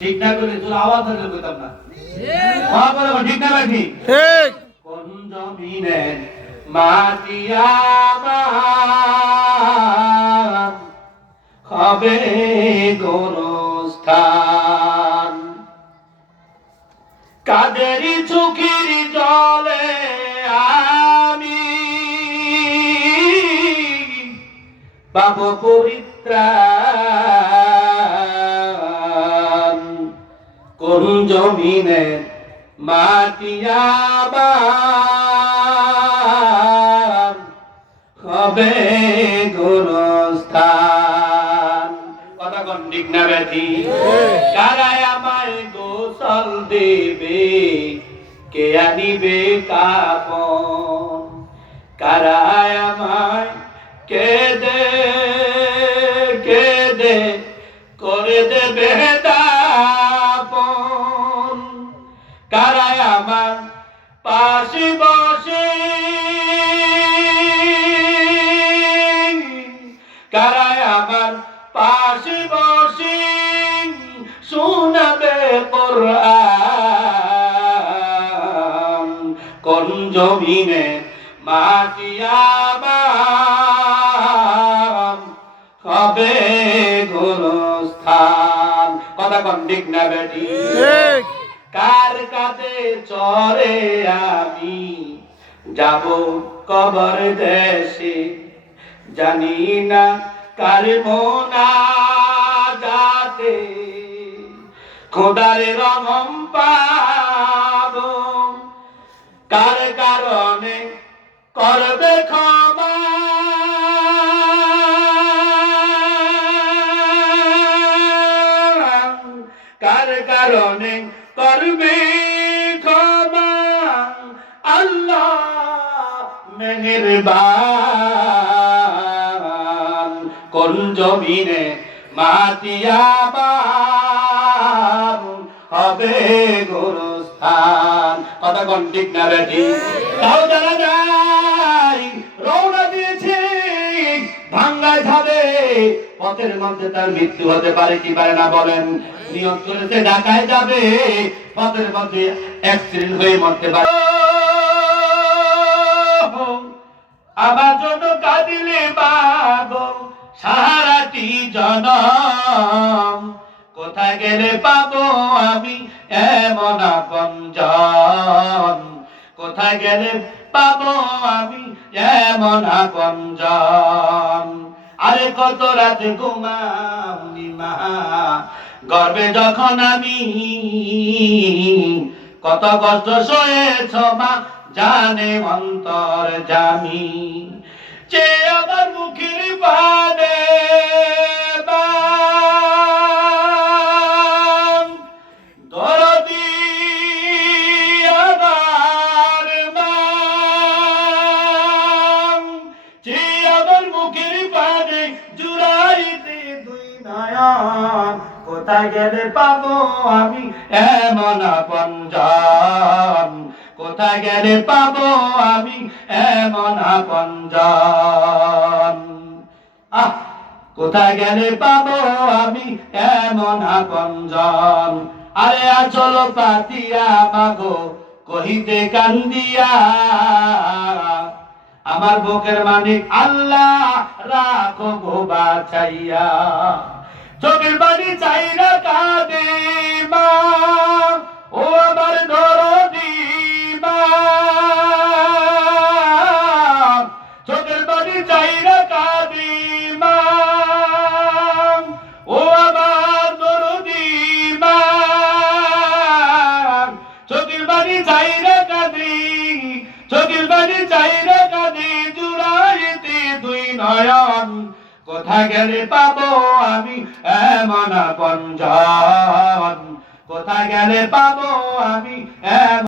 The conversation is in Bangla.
ঠিক না করে তোর আওয়াজ হলে কইতাম না ঠিক না ভাই ঠিক কোন জমিনে মাটি আমার হবে গোরস্থান কাদেরই চোখের জলে আমি পাব পরিত্রাণ কোন জমিনে মাটি আমার হবে গোরস্থান কথা কোন ঠিক না বেঠি কারায় আমায় গোসল দেবে কে আনিবে কাপন কারায় আমায় কেঁদে কেঁদে করে দেবে দাপন কারায় আমার পাশে বসে কারায় আমার পাশে বসে শোনাবে কোরআন কোন জমিনে মাটি আমার হবে গোরস্থান কথা কোন ঠিক না বেটি ঠিক কার কাছে চরে আমি যাব কবর দেশে জানি না কার মোনা যাতে খোদার রহম পাব কার কারণে করবে ক্ষমা কার কারণে করবে ক্ষমা আল্লাহ মেহেরবান কোন জমিনে মাটি আমার হবে গোরস্থান কথা কোন ঠিক না বেঠি তাও জানা যায় রওনা দিয়েছে ভাঙ্গায় যাবে পথের মধ্যে তার মৃত্যু হতে পারে কি পারে না বলেন নিয়ত করেছে ঢাকায় যাবে পথের মধ্যে অ্যাক্সিডেন্ট হয়ে মরতে পারে আমার জন্য কাঁদিলে বাগো সারাটি জনম কোথায় গেলে পাবো আমি এমন আপনজন কোথায় গেলে পাবো আমি এমন আপনজন আরে কত রাত ঘুমাওনি মা গর্বে যখন আমি কত কষ্ট সয়েছ মা জানে অন্তর জামি যে আমার মুখের পানে দরদি আমার মা যে আমার মুখের পানে জুড়াইতে দুই নয়ন কোথায় গেলে পাবো আমি এমন আপনজন কোথায় গেলে পাবো আমি এমন আপনজন কোথায় গেলে পাবো আমি এমন আপনজন আরে আচল পাতিয়া মাগো কহিতে কান্দিয়া আমার বুকের মানিক আল্লাহ রাখো গো বাঁচাইয়া চোখের বাড়ি চাই না কাঁদে মা ও আমার দরদি মা চোখের বাড়ি চাই না কাঁদে মা ও আমার দরদি মা চোখের বাড়ি চাই না কাঁদে চোখের বাড়ি চাই না কাঁদে জুড়াইতে দুই নয়ন কোথায় গেলে পাবো আমি এমন আপনজন কোথায় গেলে পাবো আমি